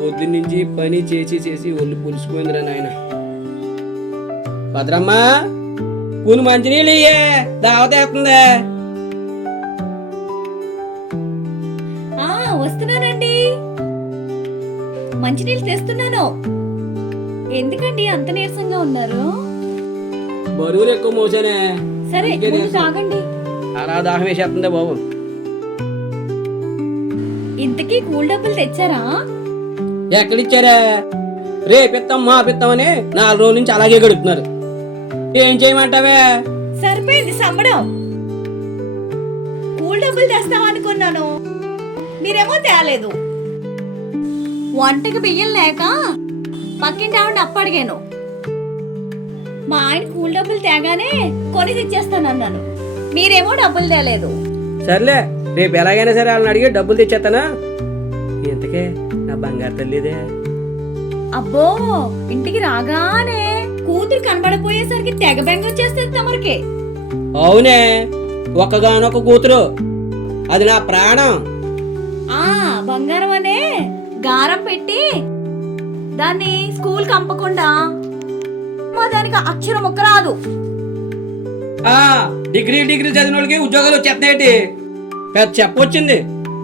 పొద్దున్నుంచి పని చేసి చేసి ఒళ్ళు పులిసిపోయిందిరా నాయన. భద్రమ్మ కూని మంచినీళ్ళు ఇయ్యే, దావతేస్తుందే. వస్తున్నానండి, మంచినీళ్ళు తెస్తున్నాను. ఎందుకండి అంత నీరసంగా ఉన్నారు? బరువులు ఎక్కువ మోసానే. సరే తాగండి. అలా దాహం వేసేస్తుందే బాబు. ఇంతకీ కూల్ డబ్బులు తెచ్చారా? ఎక్కడిచ్చారా? రేపిస్తాం మాపిస్తామని 4 రోజుల నుంచి అలాగే గడుపుతున్నారు. ఏం చేయమంటావే? సరిపోయింది సంబడం. కూల్ డబ్బులు తెస్తామనుకున్నాను, మీరేమో తేలేదు. వంటకి బియ్యం లేక పక్కింటి ఆవిడ అప్పడిగాను. మా ఆయన కూల్ డబ్బులు తేగానే కొని తెచ్చేస్తానన్నాను, మీరేమో డబ్బులు తేలేదు. సర్లే, రేపు ఎలాగైనా సరే వాళ్ళని అడిగి డబ్బులు తెచ్చేస్తానా. ఇంతకే నా బంగారు తల్లిదే. అబ్బో, ఇంటికి రాగానే కూతురు కనబడపోయేసరికి తెగ బెంగ వచ్చేస్తుంది తమరికి. అవునే, ఒక్కగానొక్క కూతురు, అది నా ప్రాణం. బంగారం అనే గారం పెట్టి దాన్ని స్కూల్ కంపకుండా దానికి అక్షరం ఒక్క రాదు. డిగ్రీ చదివిన వాళ్ళకి ఉద్యోగాలు వచ్చేస్తున్నాయి. పెద్ద చెప్పొచ్చింది.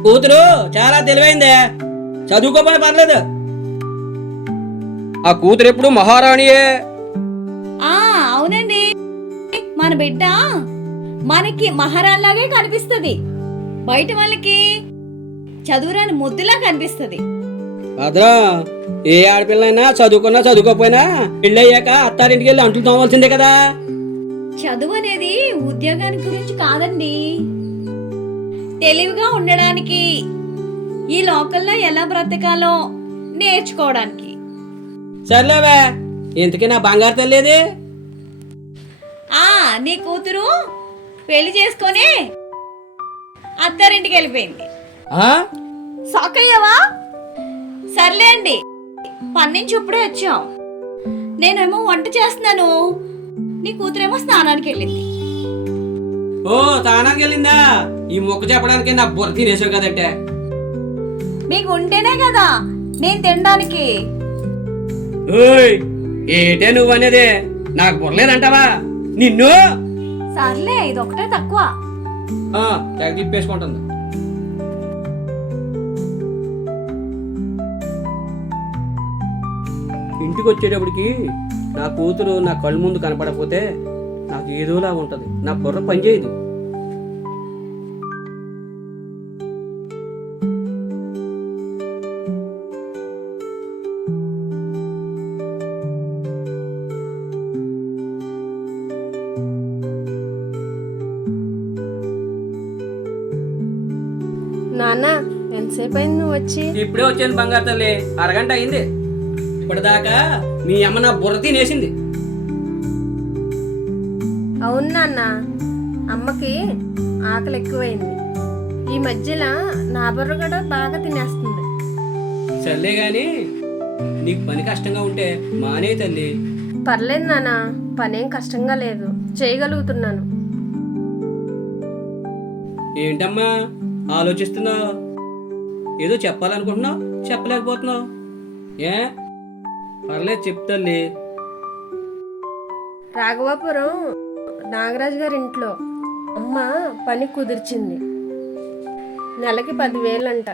కూతురు చాలా తెలివైందే, చదువుకోపోయినా పర్లేదు. ఆ కూతురు ఎప్పుడు మహారాణియే. అవునండి, మన బిడ్డ మనకి మహారాణిలాగే కనిపిస్తుంది, బయట వాళ్ళకి చదువురాని ముద్దులా కనిపిస్తుంది. భద్రా, ఏ ఆడపిల్లైనా చదువుకున్నా చదువుకోపోయినా పెళ్ళయ్యాక అత్తారింటికి వెళ్ళి అంట్లు తోమాల్సిందే కదా. చదువు అనేది ఉద్యోగానికి గురించి కాదండి, తెలివిగా ఉండడానికి, ఈ లోకల్లో ఎలా బ్రతకాలో నేర్చుకోవడానికి. సర్లేవే, ఇంతకీ నా బంగారు తల్లేది? నీ కూతురు పెళ్లి చేసుకొని అత్తారింటికి వెళ్ళిపోయింది. సాకయ్యవా? సర్లే అండి, పని నుంచి ఇప్పుడే వచ్చాం. నేనేమో వంట చేస్తున్నాను, నీ కూతురేమో స్నానానికి వెళ్ళింది. ఓ, స్నానానికి వెళ్ళిందా? ఈ మొక్క చెప్పడానికి నా బుర్ర తినేసావు కదంటే. మీకు ఉంటేనే కదా నేను తినడానికి. ఏటే నువ్వు అనేది? నాకు బుర్రలేదంటావా నిన్ను? సర్లే, ఇదొకటే తక్కువ. తిప్పేసుకుంటుంది. ఇంటికి వచ్చేటప్పటికి నా కూతురు నా కళ్ళు ముందు కనపడకపోతే నాకు ఏదోలా ఉంటది, నా బుర్ర పనిచేయదు. నాన్న, ఎంతసేపు అయింది నువ్వు వచ్చి? ఇప్పుడే వచ్చాను బంగారు తల్లి, అరగంట అయింది. ఇప్పటిదాకా మీ అమ్మ నా బుర్ర తినేసింది. అవును నాన్న, అమ్మకి ఆకలి ఎక్కువైంది. ఈ మధ్యలో నా బుర్ర కూడా బాగా తినేస్తుంది. సర్లే గాని నీకు పని కష్టంగా ఉంటే మానే తల్లి. పర్లేదు నాన్న, పనేం కష్టంగా లేదు, చేయగలుగుతున్నాను. ఏంటమ్మా ఆలోచిస్తున్నావు? ఏదో చెప్పాలనుకుంటున్నావు, చెప్పలేకపోతున్నావు. ఏ పర్లేదు, చెప్తాలే. రాఘవాపురం నాగరాజు గారి ఇంట్లో అమ్మ పని కుదిర్చింది. నెలకి 10,000 అంట.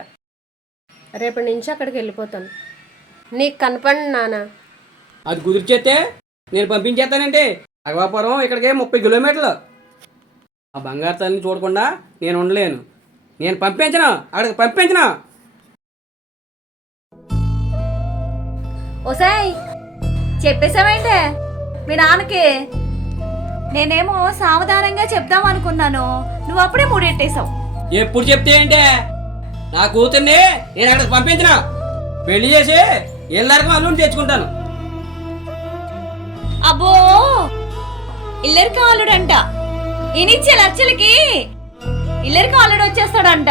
రేపటి నుంచి అక్కడికి వెళ్ళిపోతాను. నీకు కనపడి నాన్న. అది కుదిర్చేస్తే నేను పంపించేస్తానంటే. నాగవాపురం ఇక్కడికే 30 కిలోమీటర్లు. ఆ బంగారు తల్లిని చూడకుండా నేను ఉండలేను. నేను పంపించను, అక్కడికి పంపించను. ఓసాయ్, చెప్పేసావేంటే మీ నాన్నకి? నేనేమో సావధానంగా చెప్దాం అనుకున్నాను, నువ్వు అప్పుడే మూడెట్టేశావు. ఎప్పుడు చెప్తే ఏంటే? నా కూతుర్ని నేను అక్కడికి పంపించను. పెళ్లి చేసి ఇల్లరికి అల్లుని తెచ్చుకుంటాను. అబ్బో, ఇల్లరికి అల్లుడంట. ఈయనిచ్చే లక్షలకి ఇల్లరికి అల్లుడు వచ్చేస్తాడంట.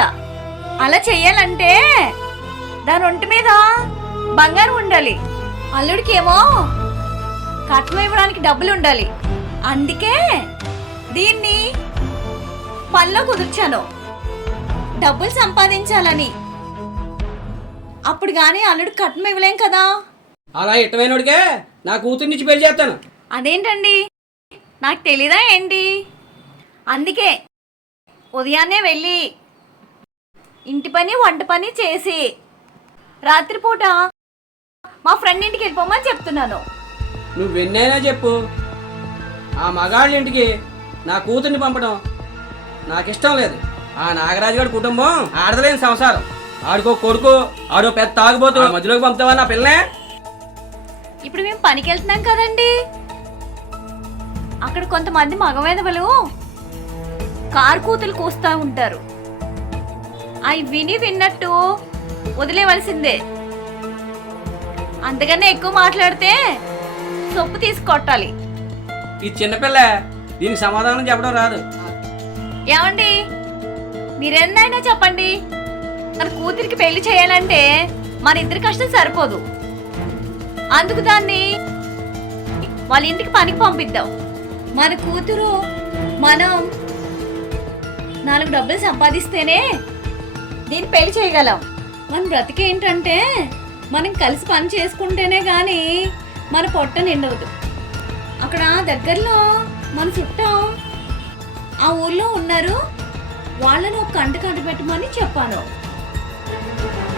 అలా చెయ్యాలంటే దాని ఒంటి మీద బంగారం ఉండాలి, అల్లుడికి ఏమో కట్నం ఇవ్వడానికి డబ్బులు ఉండాలి. అందుకే దీన్ని పనిలో కుదిర్చాను, డబ్బులు సంపాదించాలని. అప్పుడు కానీ అల్లుడు కట్నం ఇవ్వలేం కదా. అలా ఇష్టమైనడికే నా కూతుర్ని ఇచ్చి పెళ్లి చేస్తాను. అదేంటండి, నాకు తెలీదా ఏంటి? అందుకే ఉదయాన్నే వెళ్ళి ఇంటి పని వంట పని చేసి రాత్రిపూట మా ఫ్రెండ్ ఇంటికి వెళ్ళిపోమని చెప్తున్నాను. నువ్వు ఎన్నైనా చెప్పు, ఆ మగాళ్ళ ఇంటికి నా కూతుర్ని పంపడం నాకు ఇష్టం లేదు. ఆ నాగరాజు గారి కుటుంబం ఆడదలేని సంసారం. ఆడికో కొడుకు, ఆడో పెద్ద తాగుబోతు, మధ్యలోకి పంపుతావా నా పిల్లనే? ఇప్పుడు మేము పనికి వెళ్తున్నాం కదండి, అక్కడ కొంతమంది మగవేదవలు కారు కూతులు కూస్తూ ఉంటారు. అవి విన్నట్టు వదిలేవలసిందే. అంతకన్నా ఎక్కువ మాట్లాడితే సొప్పు తీసి కొట్టాలి. ఈ చిన్నపిల్ల దీనికి సమాధానం చెప్పడం రాదు. ఏమండి, మీరెన్నైనా చెప్పండి, మన కూతురికి పెళ్లి చేయాలంటే మన ఇద్దరి కష్టం సరిపోదు. అందుకు దాన్ని వాళ్ళ ఇంటికి పనికి పంపిద్దాం. మన కూతురు మనం 4 డబ్బులు సంపాదిస్తేనే దీన్ని పెళ్లి చేయగలం. మన బ్రతికేంటంటే మనం కలిసి పని చేసుకుంటేనే కానీ మన పొట్ట నిండవదు. అక్కడ దగ్గరలో మన చుట్టం ఆ ఊర్లో ఉన్నారు, వాళ్ళని ఒక కంట పెట్టమని చెప్పాను.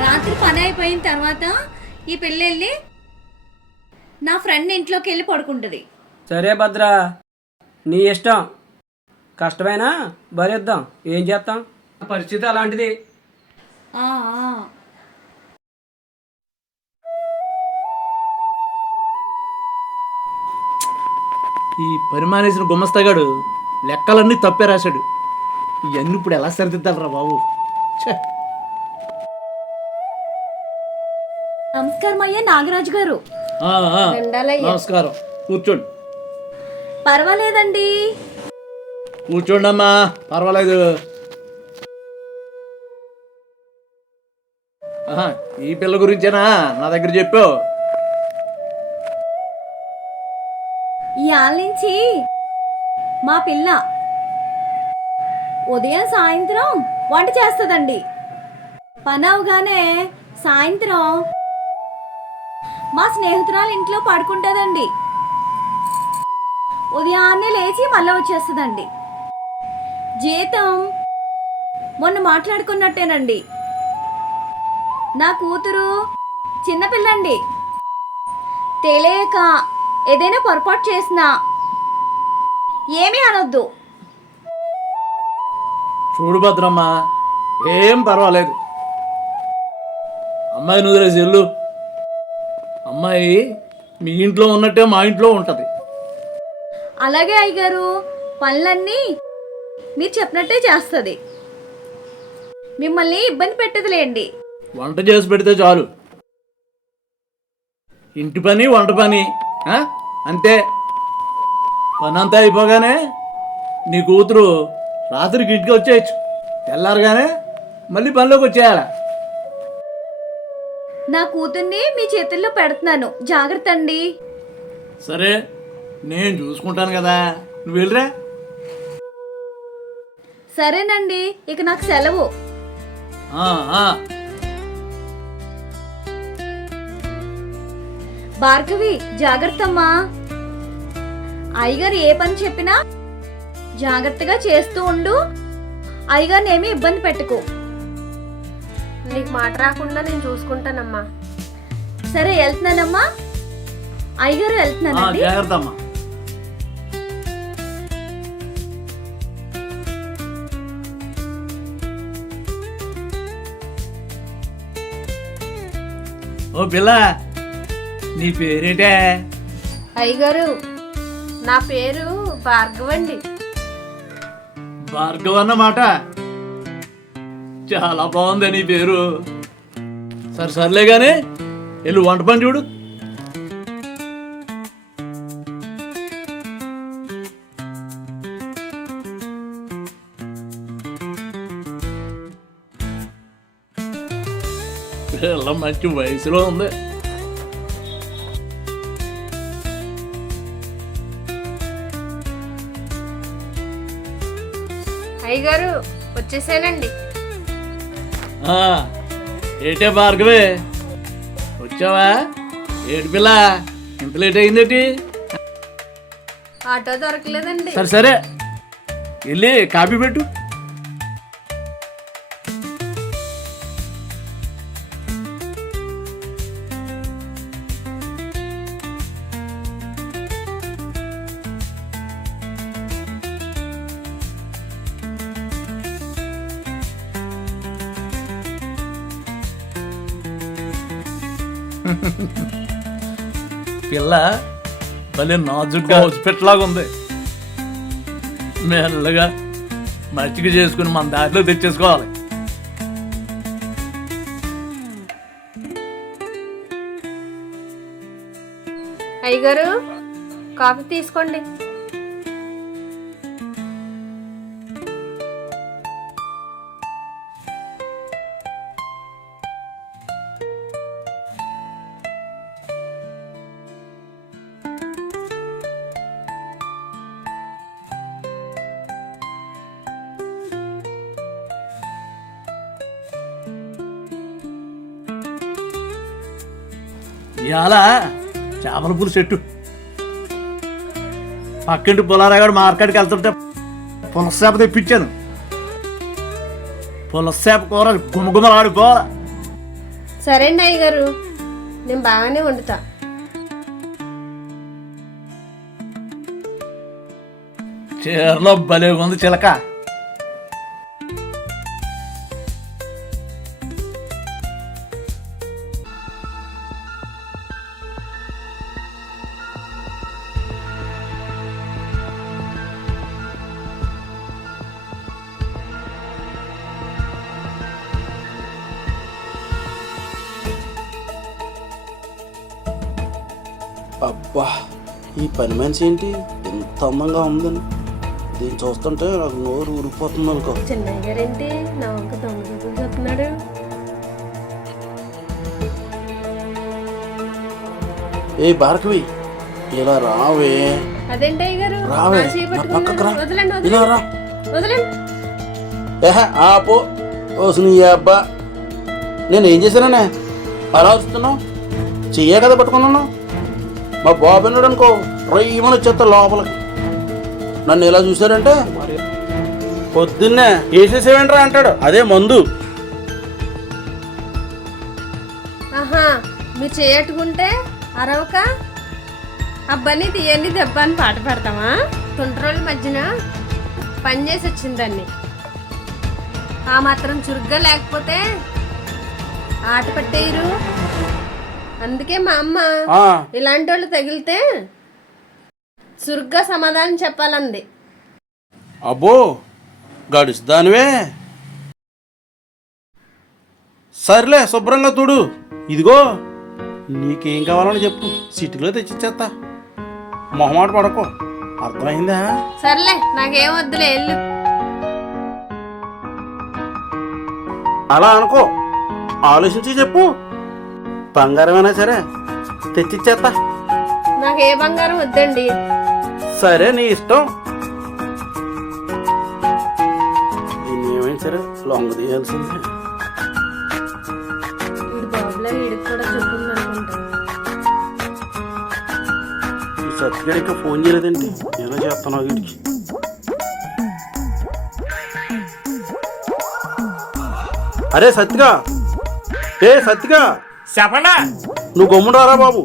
రాత్రి పని అయిపోయిన తర్వాత ఈ పిల్లెళ్ళి నా ఫ్రెండ్ ఇంట్లోకి వెళ్ళి పడుకుంటుంది. సరే భద్ర, నీ ఇష్టం. కష్టమైనా భరిద్దాం, ఏం చేస్తాం, పరిస్థితి అలాంటిది. ఆ, ఆ. ఈ పరిమాణేసిన గుమస్తగాడు లెక్కలన్నీ తప్పే రాశాడు. ఇవన్నీ ఇప్పుడు ఎలా సరిదిద్దాలరా బాబు. ఛే! నమస్కారం అయ్యా నాగరాజు గారు. ఆ, ఆ, దండాలయ్యా. నమస్కారం. కూర్చోండి పర్వాలేదండి. కూర్చోండి అమ్మా, పర్వాలేదు. ఆహా, ఈ పిల్ల గురించేనా నా దగ్గర చెప్పావు? ఈ ఆళ్ళ నుంచి మా పిల్ల ఉదయం సాయంత్రం వంట చేస్తుందండి. పని అవగానే సాయంత్రం మా స్నేహితురాలు ఇంట్లో పడుకుంటుందండి. ఉదయాన్నే లేచి మళ్ళీ వచ్చేస్తుందండి. జీతం మొన్న మాట్లాడుకున్నట్టేనండి. నా కూతురు చిన్నపిల్లండి, తెలియక ఏదైనా పొరపాటు చేసినా ఏమీ అనొద్దు. చూడు భద్రమ్మ, ఏం పర్వాలేదు. అమ్మాయిని వదిలేసి వెళ్ళు. అమ్మాయి మీ ఇంట్లో ఉన్నట్టే మా ఇంట్లో ఉంటుంది. అలాగే అయ్యగారు, పనులన్నీ మీరు చెప్పినట్టే చేస్తుంది. మిమ్మల్ని ఇబ్బంది పెట్టదులేండి. వంట చేసి పెడితే చాలు. ఇంటి పని వంట పని ఆ? అంతే. పని అంతా అయిపోగానే నీ కూతురు రాత్రికి ఇంటికి వచ్చేయచ్చు. తెల్లారగానే మళ్ళీ పనిలోకి వచ్చేయాలా. నా కూతుర్ని మీ చేతుల్లో పెడుతున్నాను, జాగ్రత్త అండి. సరే, నేను చూసుకుంటాను కదా, నువ్వు వెళ్ళరా. సరేనండి, ఇక నాకు సెలవు. ఆ, ఆ. భార్గవి, జాగ్రత్తమ్మా. అయ్యగారు ఏ పని చెప్పినా జాగ్రత్తగా చేస్తూ ఉండు. అయ్యగారిని ఏమీ ఇబ్బంది పెట్టుకో. నీకు మాట రాకుండా నేను చూసుకుంటానమ్మా. సరే, వెళ్తున్నానమ్మా. అయ్యగారు ఆ, వెళ్తున్నానండి. జాగ్రత్త అమ్మా. ఓ పిల్ల, నీ పేరేటే? అయ్యగారు, నా పేరు భార్గవండి. భార్గవ్ అన్నమాట. చాలా బాగుంది నీ పేరు. సరే సర్లే కానీ వెళ్ళు, వంట పని చూడు. పిల్ల మంచి వయసులో ఉంది. అయ్యగారు, వచ్చేసానండి. ఏటే భార్గవే, వచ్చావా? ఏడు పిల్ల, ఇంత లేట్ అయిందేటి? ఆటో దొరకలేదండి. సరే సరే, వెళ్ళి కాపీ పెట్టు. పిల్ల భలే నాజుగ్గా హాస్పిటల్లాగా ఉంది. మెల్లగా మచ్చిక చేసుకుని మన దారిలో తెచ్చేసుకోవాలి. అయ్యగారు కాఫీ తీసుకోండి. ఇవాళ చేపల పులుసు చెట్టు పక్కింటి పులారాగాడు మార్కెట్కి వెళ్తుంటే పులసేప తెప్పించాను. పులసేప కూర గుమగుమలాడిపోవాల. సరే అండి అయ్యగారు, నేను బాగానే వండుతా. చీరలో భలే ఉంది చిలక. అబ్బా, ఈ పని మనిషి ఏంటి ఎంత అందంగా ఉందని దీన్ని చూస్తుంటే నాకు నోరు ఊరిపోతుంది అనుకో. చిన్నయ్య గారేంటి నా వంక దొంగ చూపులు చెప్తున్నాడు? ఏ భార్గవి, ఇలా రావే. అదేంటి అయ్యగారు? రావే, నా చేయి నా పక్కకు రా. వదలండి ఇలా రా. వదలండి. ఆపో. ఓసు నీ అబ్బా, నేనేం చేశాననే అలా వస్తున్నావు? చెయ్యే కదా పట్టుకున్నాను. మా బాబు అన్నాడు అనుకో, రయ్యమని వచ్చేస్తా లోపలికి. నన్ను ఇలా చూశారంటే పొద్దున్నే వేసేసేవేంట్రా అంటాడు. అదే మందు. ఆహా, మీరు చేయట్టుకుంటే అరవక అబ్బాని తీయండి దెబ్బ అని పాట పెడతామా? 20 రోజుల మధ్యన పని చేసి వచ్చిందాన్ని. ఆ మాత్రం చురుగ్గా లేకపోతే ఆట పట్టేయరు. అందుకే మా అమ్మ ఇలాంటి వాళ్ళు తగిలితే చురుగ్గా సమాధానం చెప్పాలంది. అబ్బో, గడుస్తానువే. సర్లే, శుభ్రంగా చూడు. ఇదిగో నీకేం కావాలని చెప్పు, సిటీలో తెచ్చిచ్చేస్తా. మొహమాట పడకో, అర్థమైందా? సర్లే, నాకేం వద్దులే, వెళ్ళు. అలా అనుకో, ఆలోచించి చెప్పు. బంగారమైనా సరే తెచ్చిచ్చేస్తా. నాకు ఏ బంగారం వద్దండి. సరే, నీ ఇష్టం. దీన్ని ఏమైనా సరే లొంగ తీయాల్సిందే. వీడి బాబులా వీడికి కూడా చెప్తుంది అనుకుంటా. ఈ సత్యగాడికి ఫోన్ చేయలేదండి, ఎలా చేస్తున్నావు వీడికి? అరే సత్తిగా, సత్తిగా, చెప్పండి. నువ్వు గమ్ముడు రారా బాబు.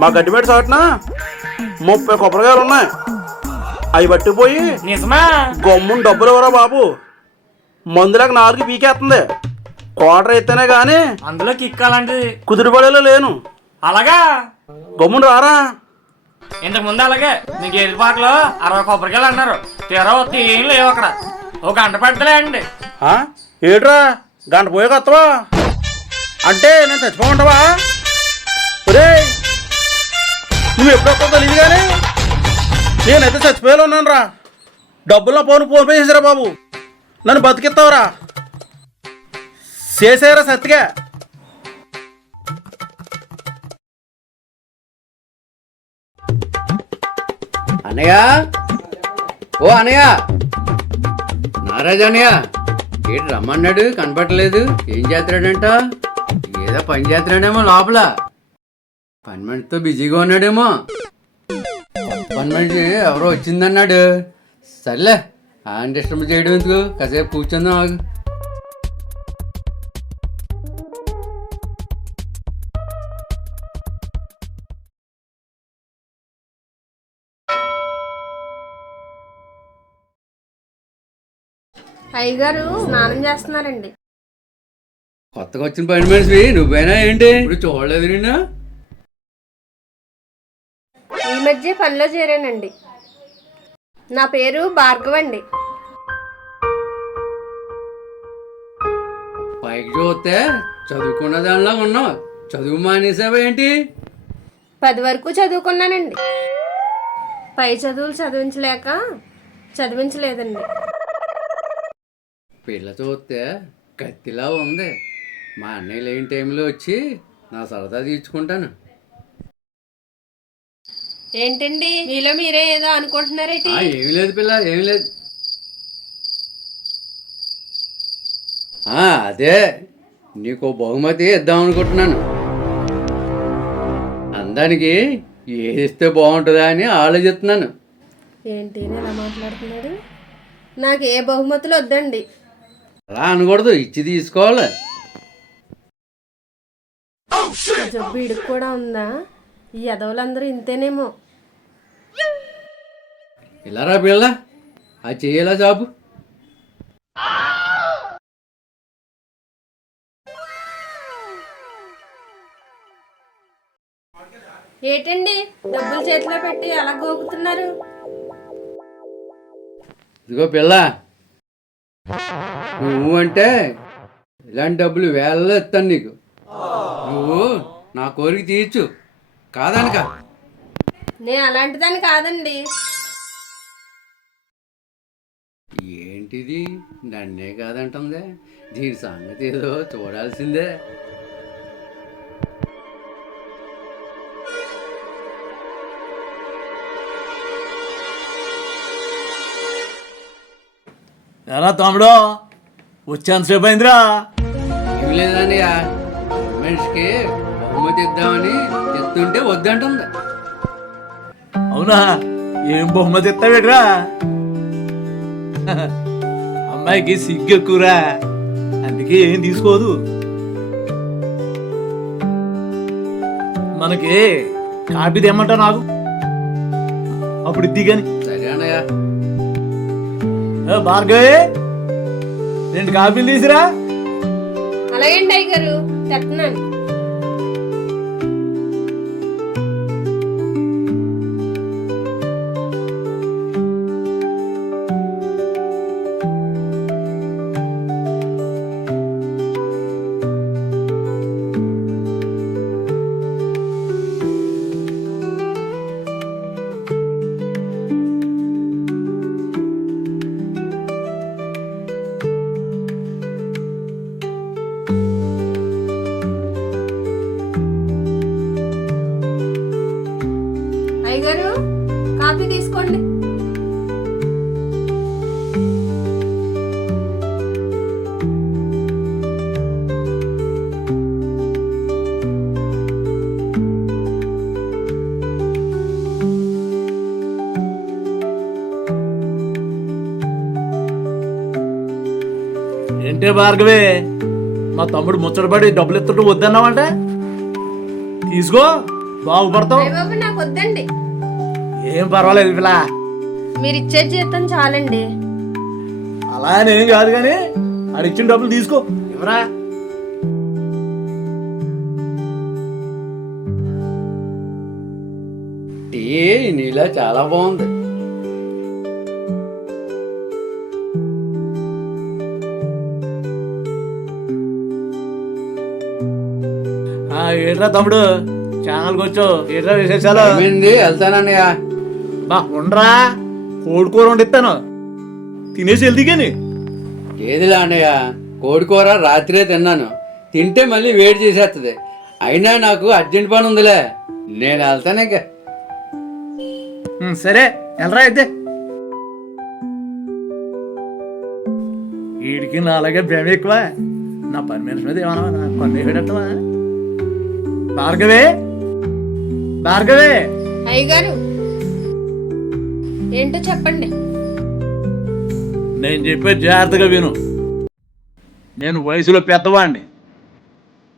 మా గడ్డిపేట చాటున 30 కొబ్బరికాయలు ఉన్నాయి. అవి పట్టిపోయి నిజమా? గమ్మును డబ్బులు ఇవ్వరా బాబు. మందులకు 4 పీకేస్తుంది. క్వార్టర్ ఎత్తేనే గానీ అందులో కిక్కాలంటిది కుదిరిపడేలో లేను. అలాగా? గమ్మును రారా. ఇంతకు ముందు అలాగే మీ గేదె పాకలో 60 కొబ్బరికాయలు అన్నారు. తీరా వస్తే ఏం లేవు అక్కడ. ఒక గంట పడతలే అండి. ఏట్రా, గంట పోయాక వస్తావా? అంటే నేను చచ్చిపోమంటావా? ఒరే, నువ్వు ఎప్పుడు వస్తావు తెలియదు కానీ నేనైతే చచ్చిపోయేలా ఉన్నాను రా. డబ్బుల్లో ఫోన్ పే చేసారా బాబు, నన్ను బతికిస్తావురా. చేసారా సత్తిగా? అన్నయ్య, ఓ అన్నయ్య, నారాజు అన్నయ్య, ఏంటి రమ్మన్నాడు కనపడలేదు? ఏం చేస్తాడంట? ఏదో పని చేస్తున్నాడేమో లోపల. పని మనిషితో బిజీగా ఉన్నాడేమో. పని మనిషి ఎవరో వచ్చిందన్నాడు. సర్లే ఆయన డిస్టర్బ్ చేయడం ఎందుకు, కాసేపు కూర్చుందాం ఆగు. అయ్యగారు స్నానం చేస్తున్నారండి. కొత్తగా వచ్చిన పని మనిషి నువ్వైనా ఏంటి? ఇప్పుడు చూడలేదు నిన్ను. ఈ మధ్య పనిలో చేరానండి. నా పేరు భార్గవండి. పైకి చూస్తే చదువుకున్న దానిలా ఉన్నావు. చదువు మానేసావా ఏంటి? 10 వరకు చదువుకున్నానండి. పై చదువులు చదివించలేక చదివించలేదండి. పిల్ల చూస్తే కత్తిలా ఉంది. మా అన్నయ్య లేని టైంలో వచ్చి నా సరదా తీర్చుకుంటాను. ఏంటండి మీలో మీరే ఏదో అనుకుంటున్నారేంటి? ఏమి లేదు పిల్ల, ఏమి లేదు. అదే నీకు బహుమతి ఇద్దాం అనుకుంటున్నాను. అందానికి ఏది ఇస్తే బాగుంటుందా అని ఆలోచిస్తున్నాను. ఏంటి ఎలా మాట్లాడుతున్నాడు? నాకు ఏ బహుమతులు వద్దండి. అలా అనకూడదు, ఇచ్చి తీసుకోవాలి. జబ్బు ఇడుకు కూడా ఉందా? ఈ యదవులందరూ ఇంతేనేమో. ఇలా రా పిల్ల, అది చెయ్యేలా జాబు. ఏంటండి డబ్బులు చేతిలో పెట్టి అలా గోకుతున్నారు? ఇదిగో పిల్ల, నువ్వు అంటే ఇలాంటి డబ్బులు వేలలో ఇస్తాను నీకు. నువ్వు నా కోరిక తీర్చు, కాదనక. నేను అలాంటిదాన్ని కాదండి. ఏంటిది నన్నే కాదంటుందే? దీని సంగతి ఏదో చూడాల్సిందే. ఎలా తమ్ముడు వచ్చేంతసేపు అయిందిరా? ఏమి లేదన్నయ్య, మనిషికి బహుమతి ఇద్దామని చెప్తుంటే వద్దంటుంది. అవునా? ఏం బహుమతి ఇస్తావేట్రా? అమ్మాయికి సిగ్గు ఎక్కువరా, అందుకే ఏం తీసుకోదు. మనకి కాపీ తెమ్మంటావు నాకు, అప్పుడు ఇద్ది కానీ. సరే అన్నయ్య. భార్గవి 2 కాపీలు తీసిరా. అలాగేంటి అయ్యగారు, తెస్తున్నాను. అయ్యగారు కాఫీ తీసుకోండి. ఏంటే భార్గవి, మా తమ్ముడు ముచ్చటపడి డబ్బులు ఎత్తుంటూ వద్దన్నావంటే తీసుకో, బాగుపడతావు. అయ్య బాబు నాకు వద్దండి. ఏం పర్వాలేదు పిల్ల, మీరు ఇచ్చే జీతం చాలండి. అలా అని ఏం కాదు కానీ అడిచ్చిన డబ్బులు తీసుకో. ఎవరా టీ నీలా చాలా బాగుంది. ఏట్రా తమ్ముడు ఛానల్కి వచ్చావు, ఏట్రా విశేషాలు? ఏమైంది? వెళ్తానన్నయ్య. బా ఉండరా, కోడికూర వండిస్తాను, తినేసి వెళ్తీ కానీ. ఏదిలా అన్నయ్య, కోడికూర రాత్రే తిన్నాను. తింటే మళ్ళీ వేడి చేసేస్తుంది. అయినా నాకు అర్జెంట్ పని ఉందిలే, నేను వెళ్తాను ఇంకా. సరే వెళ్ళరా అయితే. వీడికి నా అలాగే భ్రమ ఎక్కువ. నా పని మనిషి మీద ఏమన్నా నా పని వేయడట్టవా? భార్గవే, భార్గవే. అయ్యగారు ఏంటో చెప్పండి. నేను చెప్పేది జాగ్రత్తగా విను. నేను వయసులో పెద్దవాడిని,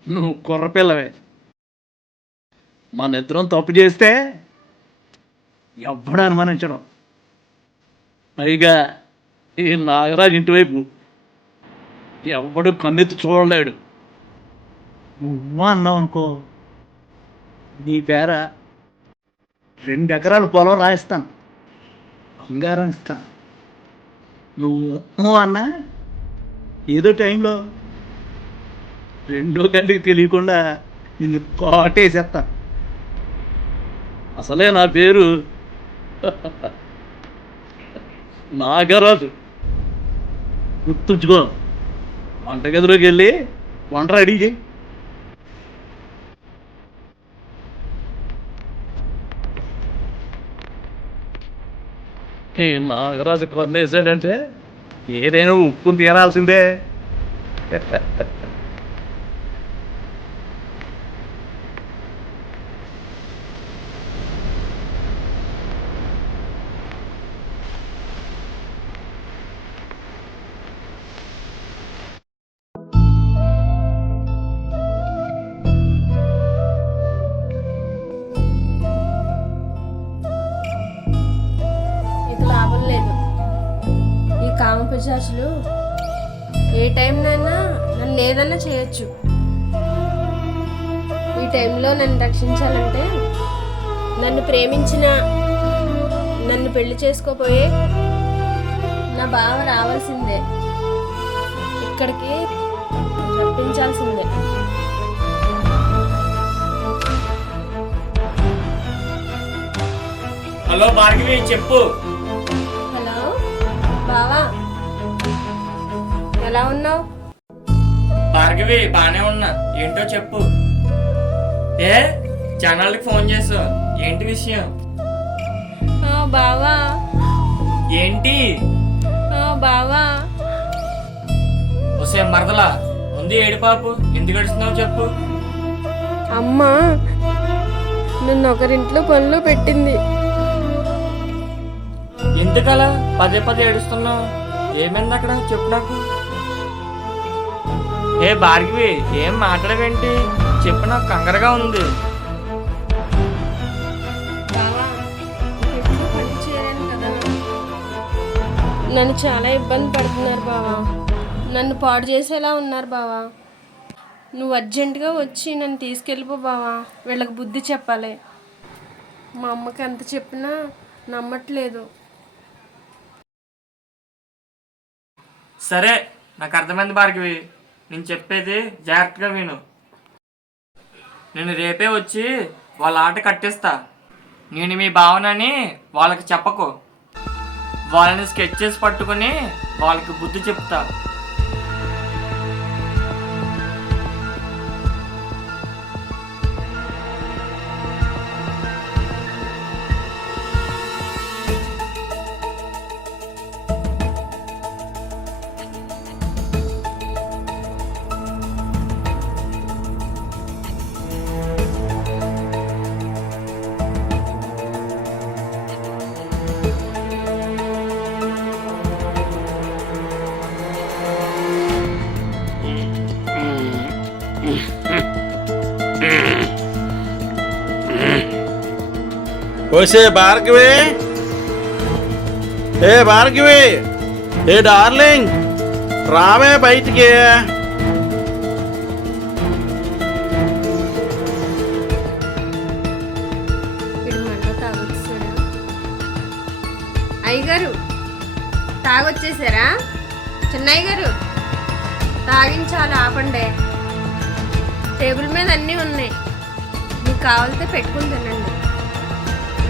నువ్వు కుర్రపిల్లవే. మన ఇద్దరం తప్పు చేస్తే ఎవ్వడు అనుమానించడం. పైగా ఈ నాగరాజు ఇంటివైపు ఎవడు కన్నెత్తి చూడలేడు. నువ్వు అన్నావు అనుకో, నీ పేర 2 ఎకరాల పొలం రాయిస్తాను, బంగారం ఇస్తాను. నువ్వు అన్నా ఏదో టైంలో 2వ గంటకి తెలియకుండా నిన్ను కోటేసేస్తా. అసలే నా పేరు నాగరాజు. గుర్తుంచుకో. వంటగదిలోకి వెళ్ళి వంట రెడీ చేయి. ఈ నాగరాజు కొన్నేసాడంటే ఏదైనా ఉప్పుని తీరాల్సిందే. ఇది లాభం లేదు. ఈ కామపిశాచులు ఏ టైంనైనా నన్ను ఏదన్నా చేయొచ్చు. ఈ టైంలో నన్ను రక్షించాలంటే నన్ను ప్రేమించిన, నన్ను పెళ్లి చేసుకోపోయే నా బావ రావాల్సిందే. ఇక్కడికి రప్పించాల్సిందే. హలో భార్గవి, చెప్పు. హలో బావా, ఎలా ఉన్నావు? భార్గవి, బానే ఉన్నా. ఏంటో చెప్పు. ఏ జనాలకి ఫోన్ చేసావు, ఏంటి విషయం? బావా ఏంటి? బావా వస్తే మరదలా ఉంది ఏడుపాపు, ఎందుకు ఏడుస్తున్నావు చెప్పు. అమ్మ నన్ను ఒకరింట్లో పనిలో పెట్టింది. ఎందుకలా పదే పదే ఏడుస్తున్నావు? ఏమైంది అక్కడ చెప్పు నాకు. ఏ భార్గవి, ఏం మాట్లాడవేంటి? చెప్పు, నాకు కంగారుగా ఉంది. బావా ఎప్పుడు పని చేయలేను కదా, నన్ను చాలా ఇబ్బంది పడుతున్నారు బావా. నన్ను పాడు చేసేలా ఉన్నారు బావా. నువ్వు అర్జెంటుగా వచ్చి నన్ను తీసుకెళ్ళిపో బావా. వీళ్ళకి బుద్ధి చెప్పాలి. మా అమ్మకి ఎంత చెప్పినా నమ్మట్లేదు. సరే, నాకు అర్థమైంది భార్గవి. నేను చెప్పేది జాగ్రత్తగా విను. నేను రేపే వచ్చి వాళ్ళ ఆట కట్టిస్తా. నేను మీ భావనని వాళ్ళకి చెప్పకు. వాళ్ళని స్కెచ్ చేసి పట్టుకుని వాళ్ళకి బుద్ధి చెప్తా. ఓసే భార్గవి, ఏ భార్గవి, ఏ డార్లింగ్, రావే బయటికి. వీడు మళ్ళీ తాగొచ్చేసాడా? అయ్యగారు తాగొచ్చేసారా? చిన్నయ్య గారు తాగించాలి, ఆపండి. టేబుల్ మీద అన్నీ ఉన్నాయి, మీకు కావాలితే పెట్టుకుని తినండి.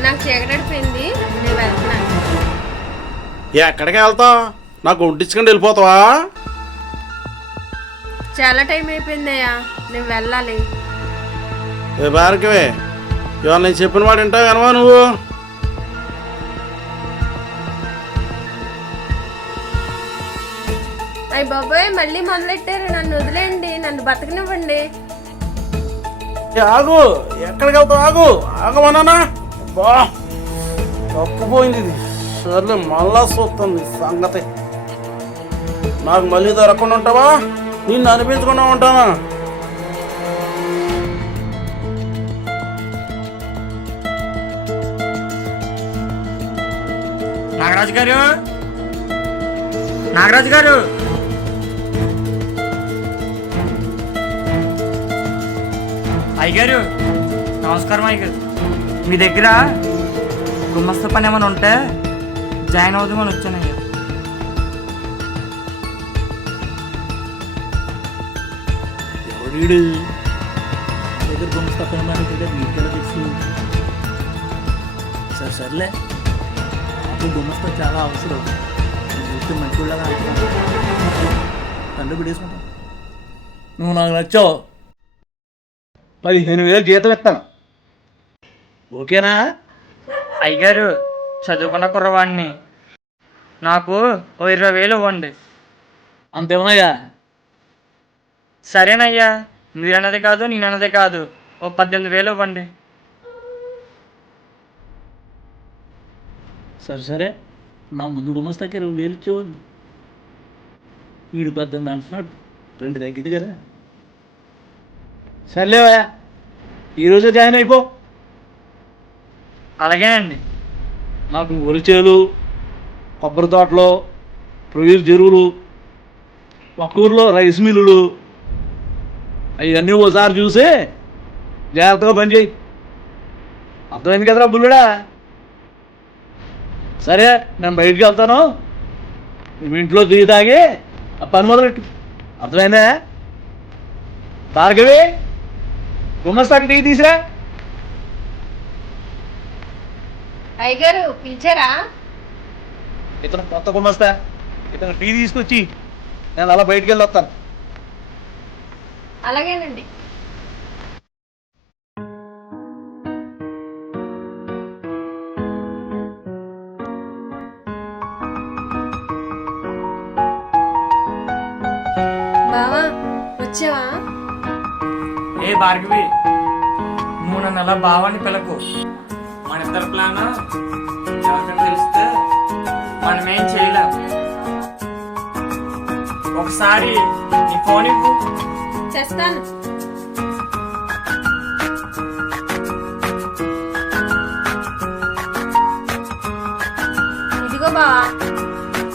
నాకు చీకటడిపోయింది, నేను వెళ్తున్నాను. ఎక్కడికి వెళ్తావు? నాకు ఒడ్డించుకొని వెళ్ళిపోతావా? చాలా టైం అయిపోయిందయ్యా, నేను వెళ్ళాలి. ఏ భార్గవి, ఇవాళ నేను చెప్పిన వాడు వింటావు కనవా నువ్వు? అయ్య బాబాయ్, మళ్ళీ మొదలెట్టారు. నన్ను వదిలేయండి, నన్ను బతకనివ్వండి. ఆగు, ఎక్కడికి వెళ్తావు? ఆగు, ఆగమన్నానా? బా తప్పిపోయింది ఇది. సర్లే, మళ్ళా చూస్తుంది సంగతి. నాకు మళ్ళీ దొరకకుండా ఉంటావా? నిన్ను అనిపించకుండా ఉంటానా? నాగరాజు గారు, నాగరాజు గారు, అయ్యగారు నమస్కారం. అయ్యగారు, మీ దగ్గర గుమస్తా పని ఏమైనా ఉంటే జాయిన్ అవుదామని వచ్చాను. అయ్యా, ఎవడు దగ్గర గుమస్తా పని మాట నీకు తెలుసు. సరే సర్లే, నాకు గుమస్తా చాలా అవసరం. చూస్తే మంచిగా తండ్రి బిడేసుకుంటాను. నువ్వు నాకు నచ్చావు, 15,000 జీతం ఇస్తాను. ఓకేనా? అయ్యగారు చదువుకున్న కుర్రవాడిని, నాకు ఓ 20,000 ఇవ్వండి. అంతేమయ్యా? సరేనయ్యా, మీరన్నది కాదు నేనన్నది కాదు, ఓ 18,000 ఇవ్వండి. సరే సరే, నా ముందు గుమస్తాకి 20,000 ఇచ్చేవాడు. వీడు 18 అంటున్నాడు, 2 తగ్గింది కదా. సర్లేవా, ఈరోజే జాయిన్ అయిపో. అలాగేనండి. నాకు వరిచేలు, కొబ్బరి తోటలు, ప్రొయ్యూర్ చెరువులు, పక్క ఊర్లో రైస్ మిల్లులు, అవన్నీ ఓసారి చూసి జాగ్రత్తగా పని చేయి. అర్థమైంది కదరా బుల్లుడా? సరే, నేను బయటికి వెళ్తాను. నువ్వు ఇంట్లో టీ తాగి ఆ పని మొదలెట్టు. అర్థమైందా? భార్గవి, గుమ్మస్తాకి టీ తీసిరా. అయ్యగారు పిలిచారా? ఇతను కొత్త గుమ్మస్తా, ఇతను టీ తీసుకొచ్చి నేను అలా బయటికి వెళ్ళి వస్తాను. అలాగేనండి. బావా వచ్చావా? ఏ భార్గవి, నువ్వు నన్ను అలా బావాన్ని పిలకు. మన ఇద్దరు ప్లాన్ ఎవరికైనా తెలిస్తే మనమేం చేయలేం. ఒకసారి నీ ఫోన్ ఇవ్వు. చేస్తాను. ఇదిగో బావా.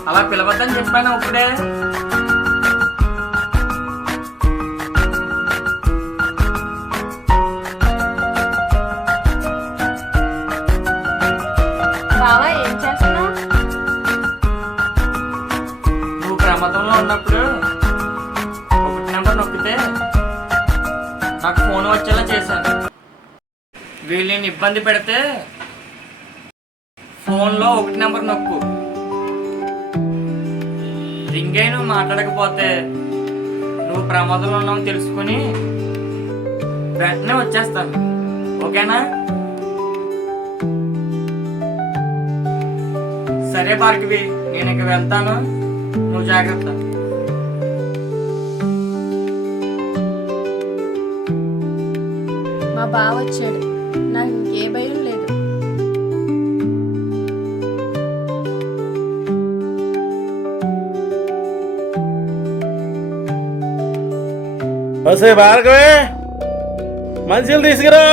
అలా పిలవద్దని చెప్పాను ఇప్పుడే. బావా ఏం చేస్తున్నావు? నువ్వు ప్రమాదంలో ఉన్నప్పుడు 1 నెంబర్ నొక్కితే నాకు ఫోన్ వచ్చేలా చేశాను. వీళ్ళు నేను ఇబ్బంది పెడితే ఫోన్లో 1 నెంబర్ నొక్కు. రింగ్ అయి నువ్వు మాట్లాడకపోతే నువ్వు ప్రమాదంలో ఉన్నావు తెలుసుకుని వెంటనే వచ్చేస్తాను. ఓకేనా? సరే భార్గవి, నేను ఇక వెళ్తాను. నువ్వు జాగ్రత్త. మా బావ వచ్చాడు, నాకు ఇంకే భయం లేదు. వస్తే భార్గవి, మంచిలు తీసుకురా.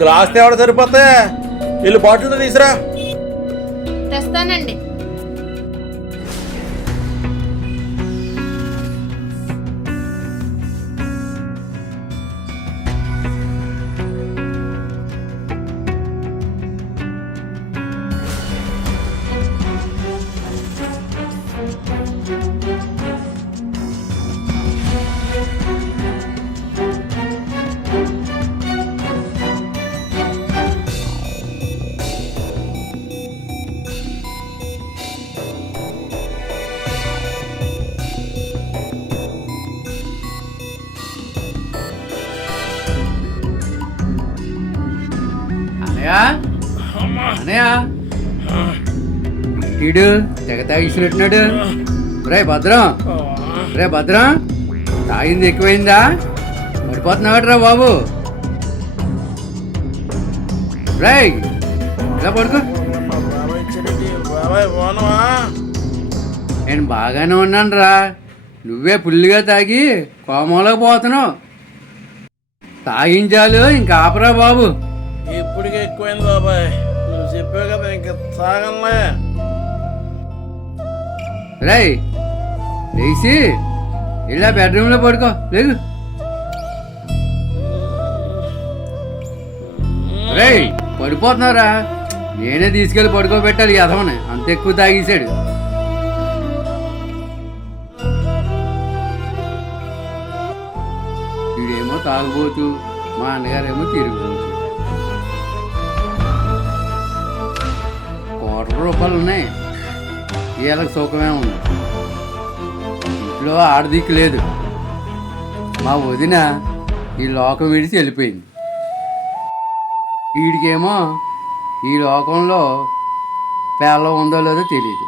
గ్లాస్ తేవడ సరిపోతే వీళ్ళు బాటిల్తో తీసురా. తెస్తానండి. అన్నయ్య అన్నయ్య వీడు తెగ తాగిసినట్టున్నాడు. రే భద్రం, రే భద్రం, తాగింది ఎక్కువైందా? పడిపోతున్నావట్రా బాబు. రేయ్ ఇలా పడుకో. నేను బాగానే ఉన్నాను రా, నువ్వే పుల్లిగా తాగి కోమలోకి పోతున్నావు. తాగించాలు ఇంకా ఆపరా బాబు. ఇప్పటికే ఎక్కువైంది బాబాయ్, నువ్వు చెప్పావు కదా ఇంకా తాగలే. రేయ్ లేచి ఇలా బెడ్రూమ్లో పడుకో, లేదు. రేయ్ పడిపోతున్నావురా, నేనే తీసుకెళ్ళి పడుకోబెట్టాలి ఈ అధమని, అంత ఎక్కువ తాగేశాడు. వీడేమో తాగుబోతు, మా అన్నగారేమో తిరిగిపోతు. ₹1,00,00,000 ఉన్నాయి, వీళ్ళకి సుఖమే ఉంది. ఇంట్లో ఆడదిక్కు లేదు, మా వదిన ఈ లోకం విడిచి వెళ్ళిపోయింది. వీడికేమో ఈ లోకంలో పేలం ఉందో లేదో తెలియదు.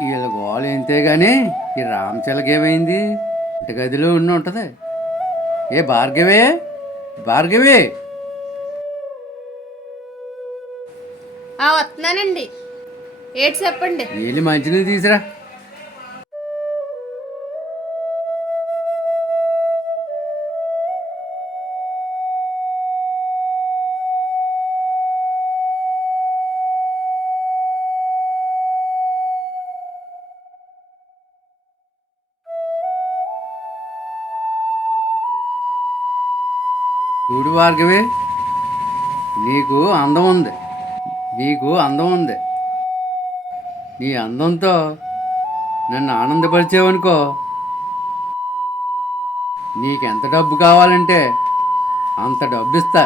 వీళ్ళ గోళ ఇంతే కానీ ఈ రామచిలకేమైంది? ఇంటి గదిలో ఉండి ఉంటుంది. ఏ భార్గవే, భార్గవే. వస్తున్నానండి, ఏంటి చెప్పండి. వీళ్ళు మంచినీళ్ళు తీసురా. చూడు భార్గవి, నీకు అందం ఉంది, నీకు అందం ఉంది. నీ అందంతో నన్ను ఆనందపరిచేవనుకో, నీకెంత డబ్బు కావాలంటే అంత డబ్బు ఇస్తా.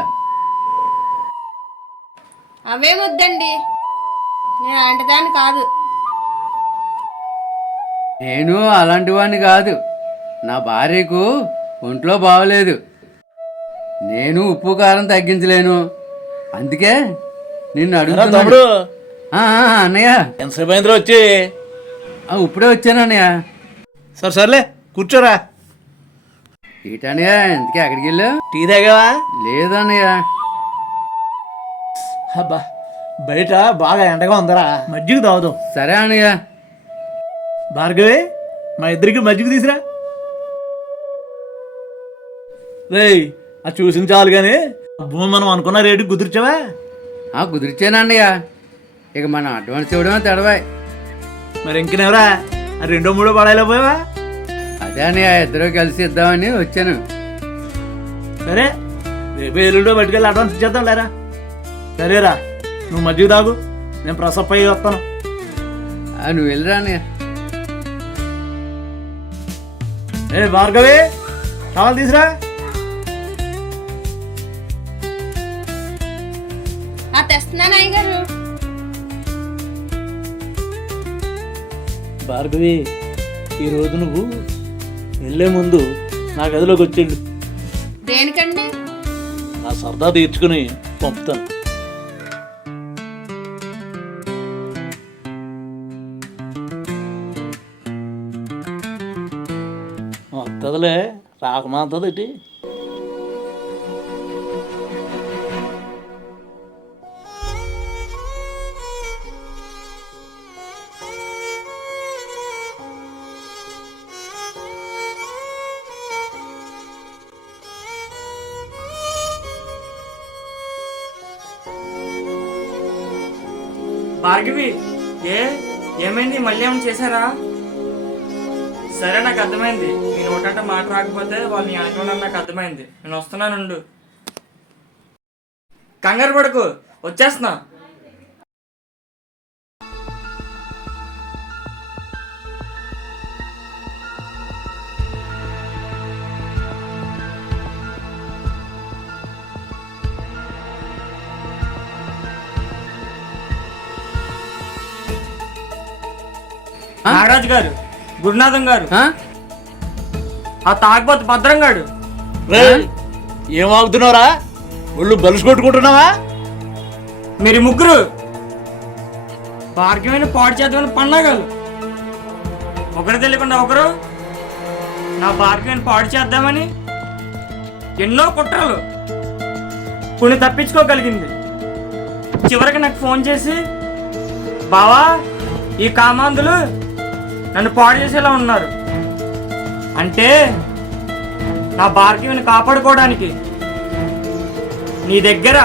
అవేమొద్దండి, నేను అలాంటి దాన్ని కాదు. నేను అలాంటి వాడిని కాదు. నా భార్యకు ఒంట్లో బాగలేదు, నేను ఉప్పు కారం తగ్గించలేను, అందుకే నిన్ను అడుగుతున్నాను. తమ్ముడు అన్నయ్య ఎంతసేపు అయిందిరా వచ్చి? ఇప్పుడే వచ్చాను అన్నయ్య. సరే సర్లే కూర్చోరా. ఏంటన్నయ్య ఇంతకీ ఎక్కడికి వెళ్ళావు? టీ తాగావా? లేదన్నయ్య. అబ్బా బయట బాగా ఎండగా ఉందరా, మజ్జిగ తాగుదాం. సరే అన్నయ్య. భార్గవి, మా ఇద్దరికి మజ్జిగ తీసురా. రేయ్ అది చూసిన చాలు కానీ భూమి మనం అనుకున్న రేటు కుదిర్చావా? కుదిరిచానన్నయ్య. ఇక మనం అడ్వాన్స్ ఇవ్వడమే తెడవాయి. మరి ఇంకనేవరా, ఆ 2, 3 పడాయిలో పోయావా? అదే అన్నయ్య, ఇద్దరు కలిసి ఇద్దామని వచ్చాను. సరే రేపు ఎల్లుండో పట్టుకెళ్ళి అడ్వాన్స్ ఇచ్చేద్దాం లేరా. సరేరా, నువ్వు మజ్జిగ తాగు, నేను ప్రసప్ అయ్యి వస్తాను. నువ్వు వెళ్ళరా అన్నయ్య. ఏ భార్గవి, కావాలి తీసురా. తెస్తున్నాను అయ్యగారు. భార్గవి, ఈరోజు నువ్వు వెళ్ళే ముందు నా గదిలోకి వచ్చేళ్ళు. దేనికండి? నా సరదా తీర్చుకుని పంపుతాను. వస్తుందిలే, రాకమాంతది. భార్గవి, ఏమైంది? మళ్ళీ ఏమైనా చేశారా? సరే నాకు అర్థమైంది, నీ నోటంట మాట రాకపోతే వాళ్ళు నీ అనుకున్నారు, నాకు అర్థమైంది. నేను వస్తున్నానుండు, కంగారు పడకు, వచ్చేస్తున్నా. నాగరాజు గారు, గురునాథం గారు, ఆ తాగబోతు భద్రం గారు, రేయ్, ఏం ఆగుతున్నావురా? ఒళ్ళు బలుసు కొట్టుకుంటున్నావా? మీరు ముగ్గురు భార్గవిని పాడు చేద్దామని పన్నాగాలు. ఒకరు తెలియకుండా ఒకరు నా భార్గవిని పాడు చేద్దామని ఎన్నో కుట్రలు కొన్ని తప్పించుకోగలిగింది. చివరికి నాకు ఫోన్ చేసి, బావా ఈ కామాంధులు నన్ను పాడు చేసేలా ఉన్నారు అంటే నా భార్గవిని కాపాడుకోవడానికి నీ దగ్గర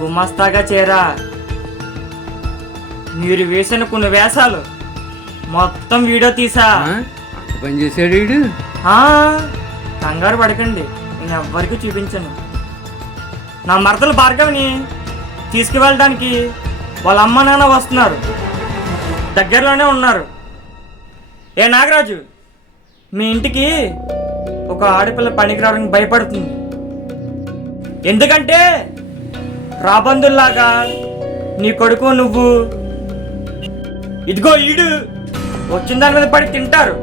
గుమస్తాగా చేరా. మీరు వేసిన కొన్ని వేషాలు మొత్తం వీడియో తీసా. అంత పని చేశాడు వీడు. ఆ, కంగారు పడకండి, నేను ఎవ్వరికీ చూపించను. నా మరదలు భార్గవిని తీసుకువెళ్ళడానికి వాళ్ళ అమ్మ నాన్న వస్తున్నారు, దగ్గరలోనే ఉన్నారు. ఏ నాగరాజు, మీ ఇంటికి ఒక ఆడపిల్ల పనికి రావడానికి భయపడుతుంది. ఎందుకంటే రాబందుల్లాగా నీ కొడుకు నువ్వు ఇదిగో ఈడు వచ్చిన దాని మీద పడి తింటారు.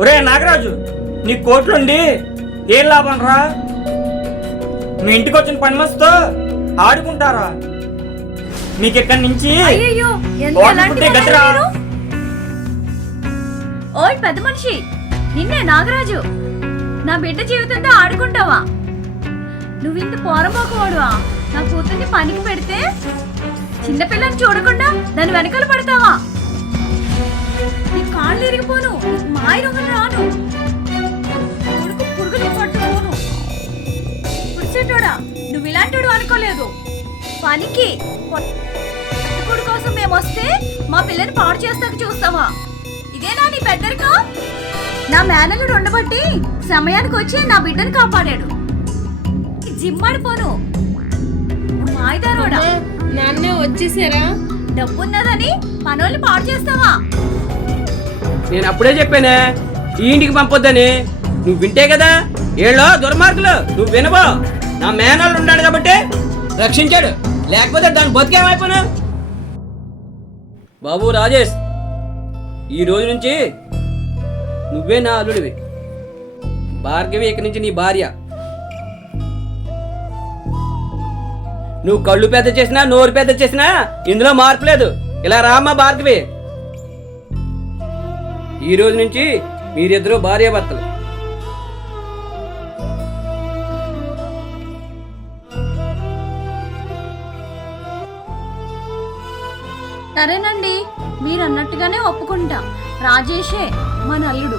ఒరే నాగరాజు, నీ కోట్లుండి ఏం లాభం రా? మీ ఇంటికి వచ్చిన పని మస్తుతో ఆడుకుంటారా? మీకు ఇక్కడి నుంచి అయ్యయ్యో, ఎంత ఓట్లు ఎలాంటి పుట్టే వాడు గతిరా. మీరు? ఓయ్ పెద్ద మనిషి, నిన్నే నాగరాజు, నా బిడ్డ జీవితంతో ఆడుకుంటావా? నువ్వు ఇంత పోరమోకవాడువా? నా కూతుర్ని పనికి పెడితే చిన్నపిల్లని చూడకుండా దాని వెనకాల పడతావా? నీ కాళ్ళు ఇరిగిపోను, నీకు మాయ రొంగలు రాను, కొడుకు పురుగులు పట్టుకోను. పుడిచేటోడా, నువ్వు ఇలాంటోడు అనుకోలేదు. పనికి కొడుకు కోసం మేము వస్తే మా పిల్లని పాడు చేస్తాక చూస్తావా? ఇదేనా నీ పెద్దరికం? నా మేనల్లుడు ఉండబట్టి సమయానికి వచ్చి నా బిడ్డను కాపాడాడు. జిమ్మాడిపోను మాయదారోడా. నాన్నే వచ్చేసారా? డబ్బున్నదని పనుల్ని పాడు చేస్తావా? నేను అప్పుడే చెప్పానే ఈ ఇంటికి పంపొద్దని. నువ్వు వింటే కదా ఏళ్ళో దుర్మార్గులు. నువ్వు వినవో. నా మేనల్లుడు ఉన్నాడు కాబట్టి రక్షించాడు, లేకపోతే దాని బతికేమైపోయినా. బాబు రాజేష్, ఈ రోజు నుంచి నువ్వే నా అల్లుడివి. భార్గవి ఇక్కడి నుంచి నీ భార్య. నువ్వు కళ్ళు పెద్ద చేసినా నోరు పెద్ద చేసినా ఇందులో మార్పు లేదు. ఇలా రామ్మా భార్గవి. ఈ రోజు నుంచి మీరిద్దరూ భార్యాభర్తలు. సరేనండి, మీరు అన్నట్టుగానే ఒప్పుకుంటా. రాజేషే మన అల్లుడు.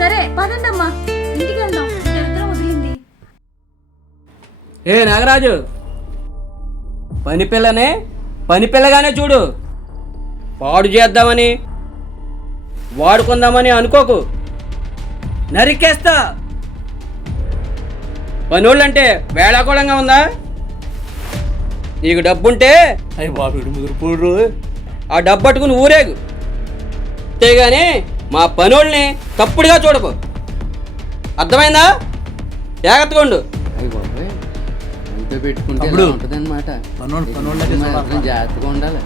సరే పదండమ్మా, ఇంటికి వెళ్దాం. దరిద్రం వదిలింది. ఏ నాగరాజు, పని పిల్లనే పని పిల్లగానే చూడు. పాడు చేద్దామని వాడుకుందామని అనుకోకు, నరికేస్తా. పనోళ్ళంటే వేళాకోళంగా ఉందా? నీకు డబ్బుంటే అయ్యి బాబు ముదురుపోడు. ఆ డబ్బు పట్టుకుని ఊరేగు, అంతేగాని మా పనోళ్ళని తప్పుడుగా చూడకు. అర్థమైందా? జాగ్రత్తగా ఉండు. అయ్యి బాబాయ్, అంతా పెట్టుకుంటే అప్పుడు ఉంటుందన్నమాట. పనోళ్ళకే చూడాలి. జాగ్రత్తగా ఉండాలి.